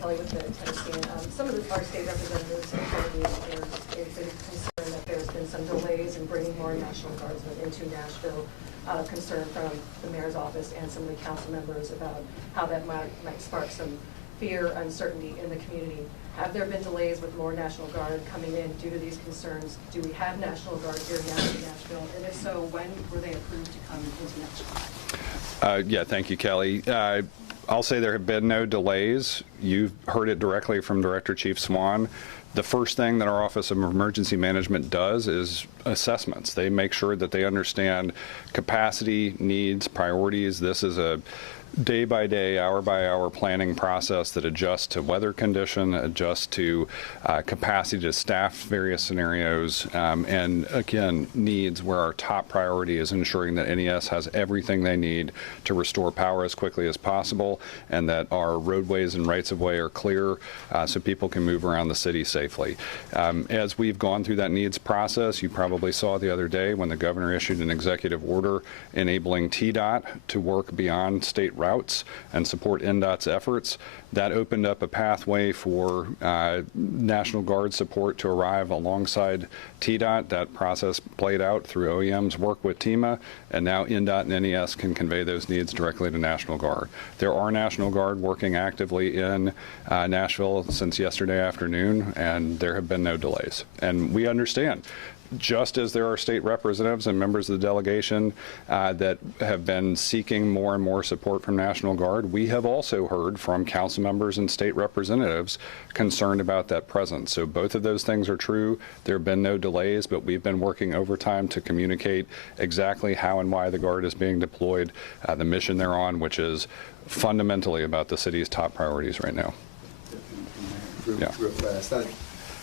Kelly with the Tennessee. Some of our state representatives have told me that there's been concern that there's been some delays in bringing more National Guardsmen into Nashville, out of concern from the mayor's office and some of the council members about how that might spark some fear, uncertainty in the community. Have there been delays with more National Guard coming in due to these concerns? Do we have National Guard here now in Nashville? And if so, when were they approved to come into Nashville? Yeah, thank you, Kelly. I'll say there have been no delays. You've heard it directly from Director Chief Swan. The first thing that our Office of Emergency Management does is assessments. They make sure that they understand capacity, needs, priorities. This is a day-by-day, hour-by-hour planning process that adjusts to weather condition, adjusts to capacity to staff various scenarios, and again, needs, where our top priority is ensuring that NES has everything they need to restore power as quickly as possible, and that our roadways and rights-of-way are clear so people can move around the city safely. As we've gone through that needs process, you probably saw the other day when the governor issued an executive order enabling TDOT to work beyond state routes and support NDOT's efforts. That opened up a pathway for National Guard support to arrive alongside TDOT. That process played out through OEM's work with TEMA, and now NDOT and NES can convey those needs directly to National Guard. There are National Guard working actively in Nashville since yesterday afternoon, and there have been no delays. And we understand, just as there are state representatives and members of the delegation that have been seeking more and more support from National Guard, we have also heard from council members and state representatives concerned about that presence. So both of those things are true. There have been no delays, but we've been working overtime to communicate exactly how and why the Guard is being deployed, the mission they're on, which is fundamentally about the city's top priorities right now. Real fast.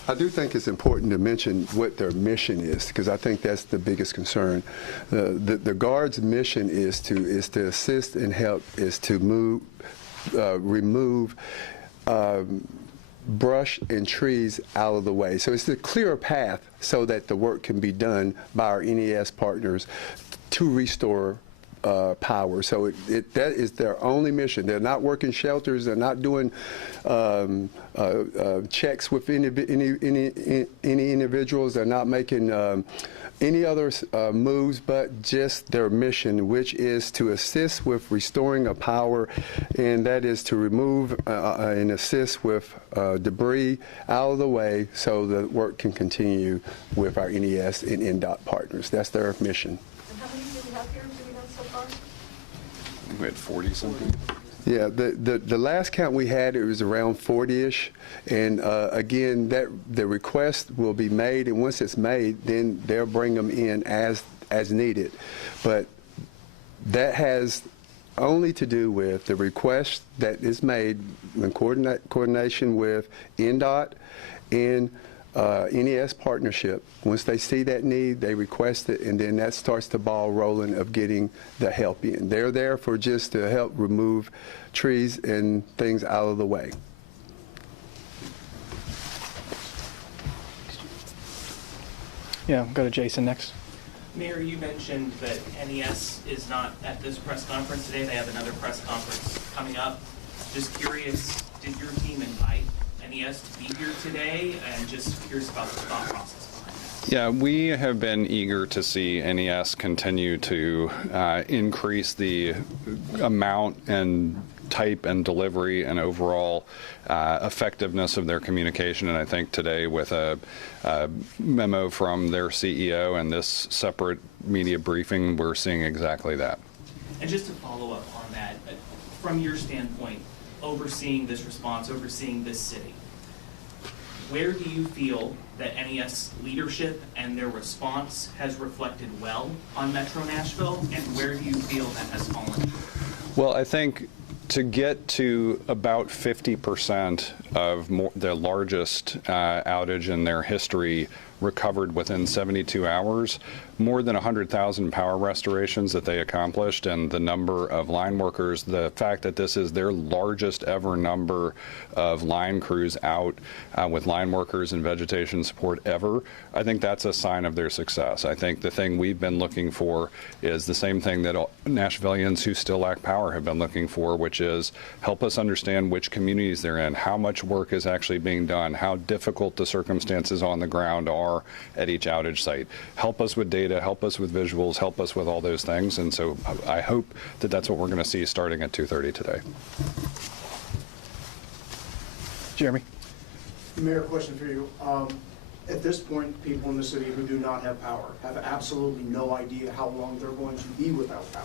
I do think it's important to mention what their mission is, because I think that's the biggest concern. The Guard's mission is to assist and help, is to remove brush and trees out of the way. So it's a clear path so that the work can be done by our NES partners to restore power. So that is their only mission. They're not working shelters. They're not doing checks with any individuals. They're not making any other moves, but just their mission, which is to assist with restoring a power, and that is to remove and assist with debris out of the way so the work can continue with our NES and NDOT partners. That's their mission. And how many do we have here? Do we know so far? We had 40-something. Yeah, the last count we had, it was around 40-ish, and again, the request will be made, and once it's made, then they'll bring them in as needed. But that has only to do with the request that is made in coordination with NDOT and NES partnership. Once they see that need, they request it, and then that starts the ball rolling of getting the help in. They're there for just to help remove trees and things out of the way. Yeah, go to Jason next. Mayor, you mentioned that NES is not at this press conference today. They have another press conference coming up. Just curious, did your team invite NES to be here today? And just curious about the thought process behind that. Yeah, we have been eager to see NES continue to increase the amount and type and delivery and overall effectiveness of their communication. And I think today, with a memo from their CEO and this separate media briefing, we're seeing exactly that. And just to follow up on that, from your standpoint, overseeing this response, overseeing this city, where do you feel that NES leadership and their response has reflected well on Metro Nashville, and where do you feel that has fallen? Well, I think to get to about 50% of the largest outage in their history recovered within 72 hours, more than 100,000 power restorations that they accomplished, and the number of line workers, the fact that this is their largest ever number of line crews out with line workers and vegetation support ever, I think that's a sign of their success. I think the thing we've been looking for is the same thing that Nashvillians who still lack power have been looking for, which is help us understand which communities they're in, how much work is actually being done, how difficult the circumstances on the ground are at each outage site. Help us with data, help us with visuals, help us with all those things. And so I hope that that's what we're going to see starting at 2:30 today. Jeremy? Mayor, question for you. At this point, people in the city who do not have power have absolutely no idea how long they're going to be without power.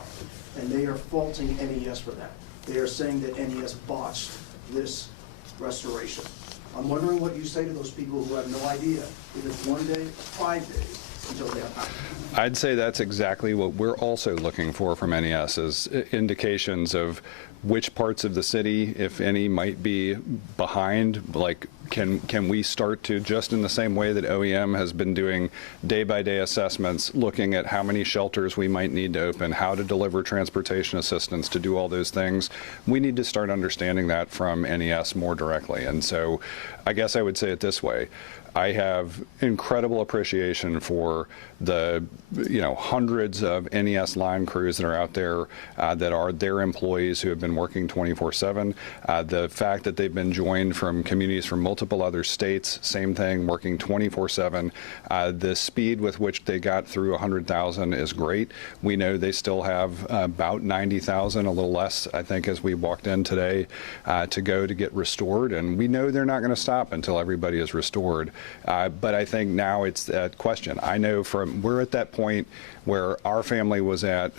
And they are faulting NES for that. They are saying that NES botched this restoration. I'm wondering what you say to those people who have no idea if it's 1 day, 5 days until they have power. I'd say that's exactly what we're also looking for from NES, is indications of which parts of the city, if any, might be behind. Like, can we start to, just in the same way that OEM has been doing day-by-day assessments, looking at how many shelters we might need to open, how to deliver transportation assistance, to do all those things, we need to start understanding that from NES more directly. And so I guess I would say it this way. I have incredible appreciation for the hundreds of NES line crews that are out there that are their employees who have been working 24/7. The fact that they've been joined from communities from multiple other states, same thing, working 24/7. The speed with which they got through 100,000 is great. We know they still have about 90,000, a little less, I think, as we walked in today, to go to get restored. And we know they're not going to stop until everybody is restored. But I think now it's that question. I know we're at that point where our family was at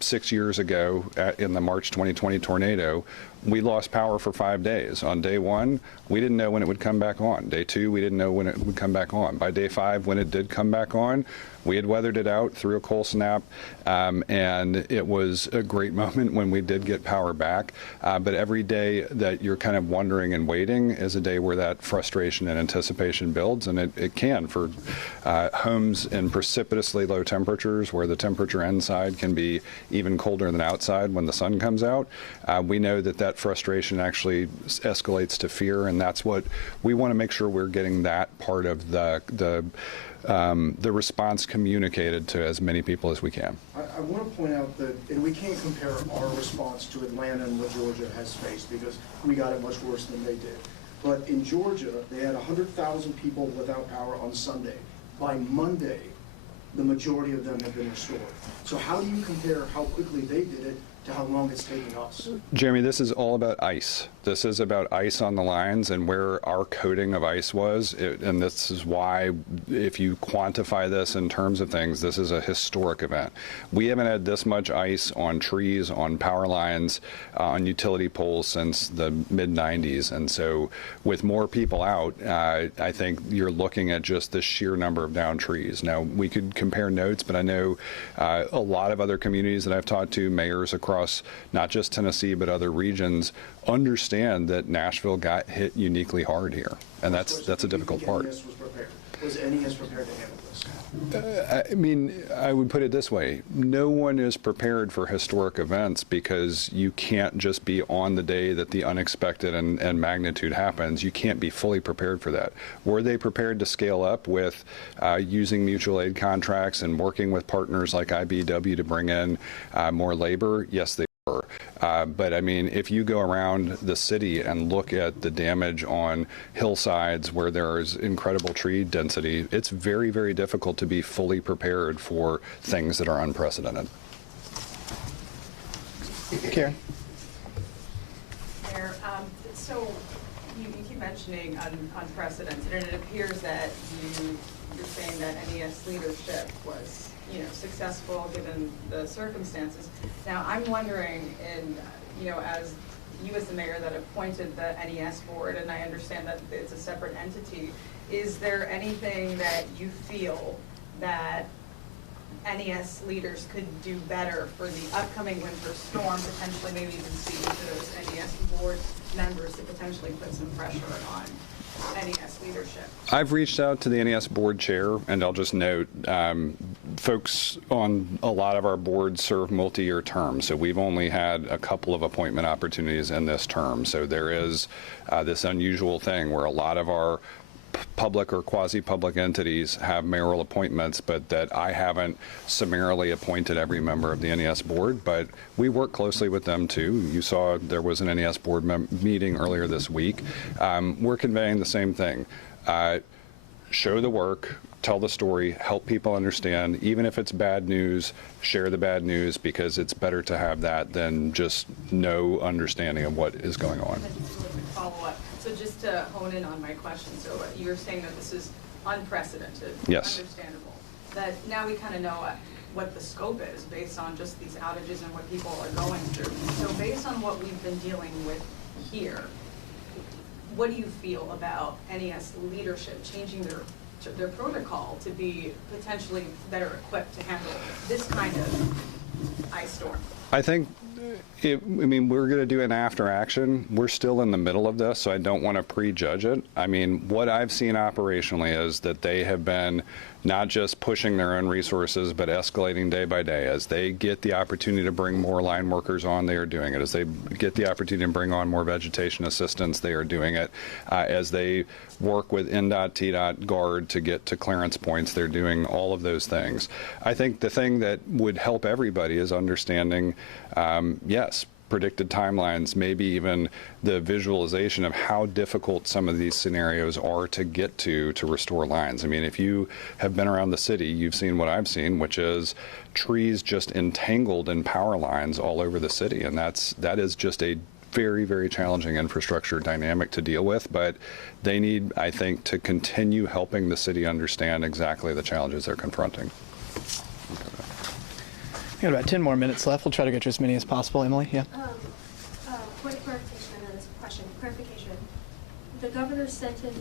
6 years ago in the March 2020 tornado. We lost power for 5 days. On day 1, we didn't know when it would come back on. Day 2, we didn't know when it would come back on. By day 5, when it did come back on, we had weathered it out through a cold snap, and it was a great moment when we did get power back. But every day that you're kind of wondering and waiting is a day where that frustration and anticipation builds, and it can for homes in precipitously low temperatures, where the temperature inside can be even colder than outside when the sun comes out. We know that frustration actually escalates to fear, and that's what we want to make sure we're getting that part of the response communicated to as many people as we can. I want to point out that, and we can't compare our response to Atlanta and what Georgia has faced, because we got it much worse than they did. But in Georgia, they had 100,000 people without power on Sunday. By Monday, the majority of them have been restored. So how do you compare how quickly they did it to how long it's taking us? Jeremy, this is all about ice. This is about ice on the lines and where our coating of ice was. And this is why, if you quantify this in terms of things, this is a historic event. We haven't had this much ice on trees, on power lines, on utility poles since the mid-90s. And so with more people out, I think you're looking at just the sheer number of downed trees. Now, we could compare notes, but I know a lot of other communities that I've talked to, mayors across not just Tennessee, but other regions, understand that Nashville got hit uniquely hard here, and that's a difficult part. NES was prepared. Was NES prepared to handle this? I mean, I would put it this way. No one is prepared for historic events, because you can't just be on the day that the unexpected and magnitude happens. You can't be fully prepared for that. Were they prepared to scale up with using mutual aid contracts and working with partners like IBEW to bring in more labor? Yes, they were. But I mean, if you go around the city and look at the damage on hillsides where there is incredible tree density, it's very, very difficult to be fully prepared for things that are unprecedented. Karen? Mayor, so you keep mentioning unprecedented, and it appears that you're saying that NES leadership was successful given the circumstances. Now, I'm wondering, as you as the mayor that appointed the NES board, and I understand that it's a separate entity, is there anything that you feel that NES leaders could do better for the upcoming winter storm, potentially maybe even speaking to those NES boards members to potentially put some pressure on NES leadership? I've reached out to the NES board chair, and I'll just note, folks on a lot of our boards serve multi-year terms, so we've only had a couple of appointment opportunities in this term. So there is this unusual thing where a lot of our public or quasi-public entities have mayoral appointments, but that I haven't summarily appointed every member of the NES board, but we work closely with them too. You saw there was an NES board meeting earlier this week. We're conveying the same thing. Show the work, tell the story, help people understand. Even if it's bad news, share the bad news, because it's better to have that than just no understanding of what is going on. Just a quick follow-up. So just to hone in on my question, so you're saying that this is unprecedented. Yes. Understandable. That now we kind of know what the scope is based on just these outages and what people are going through. So based on what we've been dealing with here, what do you feel about NES leadership changing their protocol to be potentially better equipped to handle this kind of ice storm? I think, we're going to do an after action. We're still in the middle of this, so I don't want to prejudge it. I mean, what I've seen operationally is that they have been not just pushing their own resources, but escalating day by day. As they get the opportunity to bring more line workers on, they are doing it. As they get the opportunity to bring on more vegetation assistance, they are doing it. As they work with NDOT, TDOT, GUARD to get to clearance points, they're doing all of those things. I think the thing that would help everybody is understanding, yes, predicted timelines, maybe even the visualization of how difficult some of these scenarios are to get to restore lines. I mean, if you have been around the city, you've seen what I've seen, which is trees just entangled in power lines all over the city, and that is just a very, very challenging infrastructure dynamic to deal with, but they need, I think, to continue helping the city understand exactly the challenges they're confronting. We got about 10 more minutes left. We'll try to get to as many as possible. Emily, yeah? Point of clarification, and then this question. Clarification. The governor sent in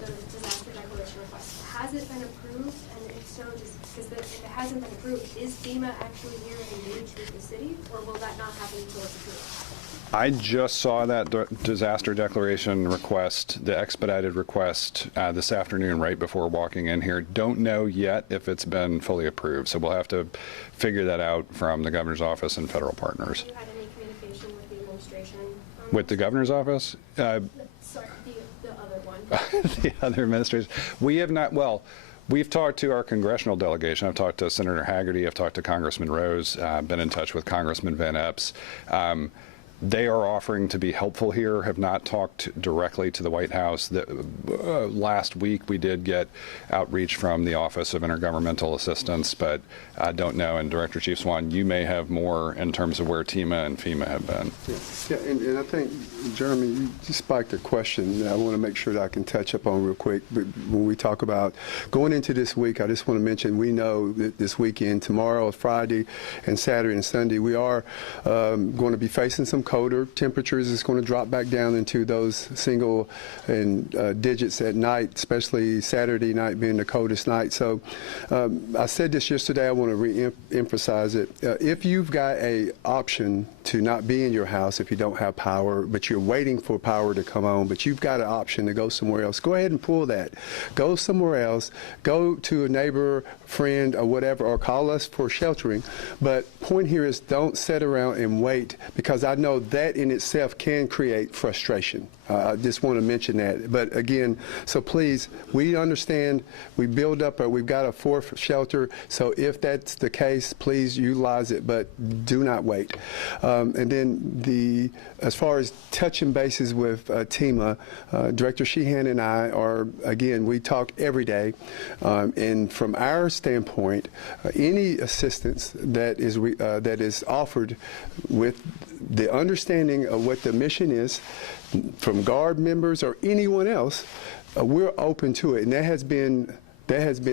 the disaster declaration request. Has it been approved? And if so, if it hasn't been approved, is FEMA actually here and engaged with the city, or will that not happen until it's approved? I just saw that disaster declaration request, the expedited request, this afternoon right before walking in here. Don't know yet if it's been fully approved, so we'll have to figure that out from the governor's office and federal partners. Have you had any communication with the administration? With the governor's office? Sorry, the other one. The other administration. We have not, well, we've talked to our congressional delegation. I've talked to Senator Haggerty. I've talked to Congressman Rose, been in touch with Congressman Van Epps. They are offering to be helpful here, have not talked directly to the White House. Last week we did get outreach from the Office of Intergovernmental Assistance, but I don't know. And Director Chief Swan, you may have more in terms of where TEMA and FEMA have been. Yeah, and I think, Jeremy, you spiked a question that I want to make sure that I can touch up on real quick. But when we talk about going into this week, I just want to mention we know that this weekend, tomorrow, Friday, and Saturday and Sunday, we are going to be facing some colder temperatures. It's going to drop back down into those single and digits at night, especially Saturday night being the coldest night. So I said this yesterday. I want to re-emphasize it. If you've got a option to not be in your house if you don't have power, but you're waiting for power to come on, but you've got an option to go somewhere else, go ahead and pull that. Go somewhere else. Go to a neighbor, friend, or whatever, or call us for sheltering. But point here is don't sit around and wait, because I know that in itself can create frustration. I just want to mention that. But again, so please, we understand we build up, we've got a fourth shelter. So if that's the case, please utilize it, but do not wait. And then as far as touching bases with TEMA, Director Sheehan and I are, again, we talk every day. And from our standpoint, any assistance that is offered with the understanding of what the mission is, from GUARD members or anyone else, we're open to it, and that has been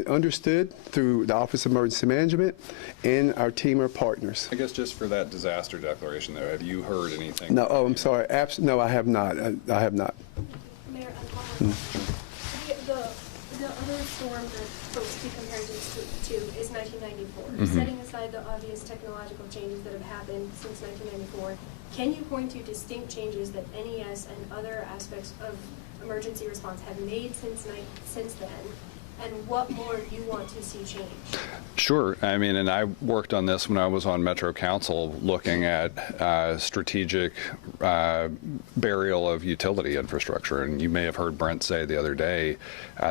understood through the Office of Emergency Management and our TEMA partners. I guess just for that disaster declaration, though, have you heard anything? No, I'm sorry. No, I have not. I have not. Mayor, the other storm that folks keep comparing this to is 1994. setting aside the obvious technological changes that have happened since 1994, can you point to distinct changes that NES and other aspects of emergency response have made since then? And what more do you want to see change? Sure. I mean, and I worked on this when I was on Metro Council, looking at strategic burial of utility infrastructure. And you may have heard Brent say the other day,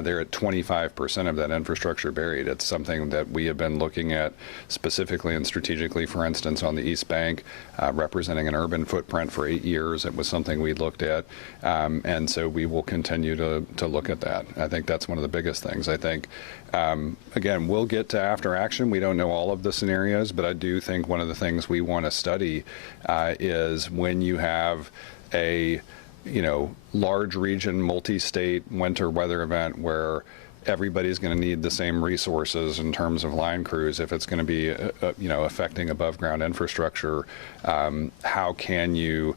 they're at 25% of that infrastructure buried. It's something that we have been looking at specifically and strategically, for instance, on the East Bank, representing an urban footprint for 8 years. It was something we looked at. And so we will continue to look at that. I think that's one of the biggest things. I think, again, we'll get to after action. We don't know all of the scenarios, but I do think one of the things we want to study is when you have a, large region, multi-state winter weather event where everybody's going to need the same resources in terms of line crews. If it's going to be, affecting above ground infrastructure, how can you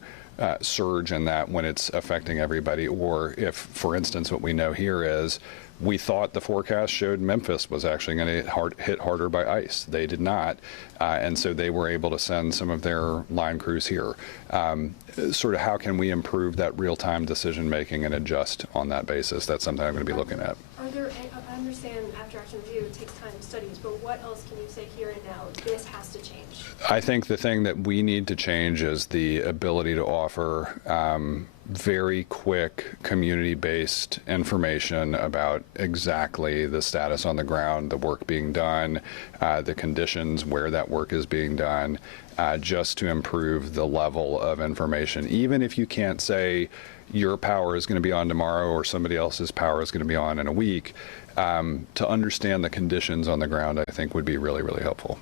surge in that when it's affecting everybody? Or if, for instance, what we know here is we thought the forecast showed Memphis was actually going to hit harder by ice. They did not, and so they were able to send some of their line crews here. Sort of how can we improve that real-time decision-making and adjust on that basis? That's something I'm going to be looking at. I understand after action review takes time to studies, but what else can you say here and now? This has to change. I think the thing that we need to change is the ability to offer very quick community-based information about exactly the status on the ground, the work being done, the conditions where that work is being done, just to improve the level of information. Even if you can't say your power is going to be on tomorrow or somebody else's power is going to be on in a week, to understand the conditions on the ground, I think would be really, really helpful.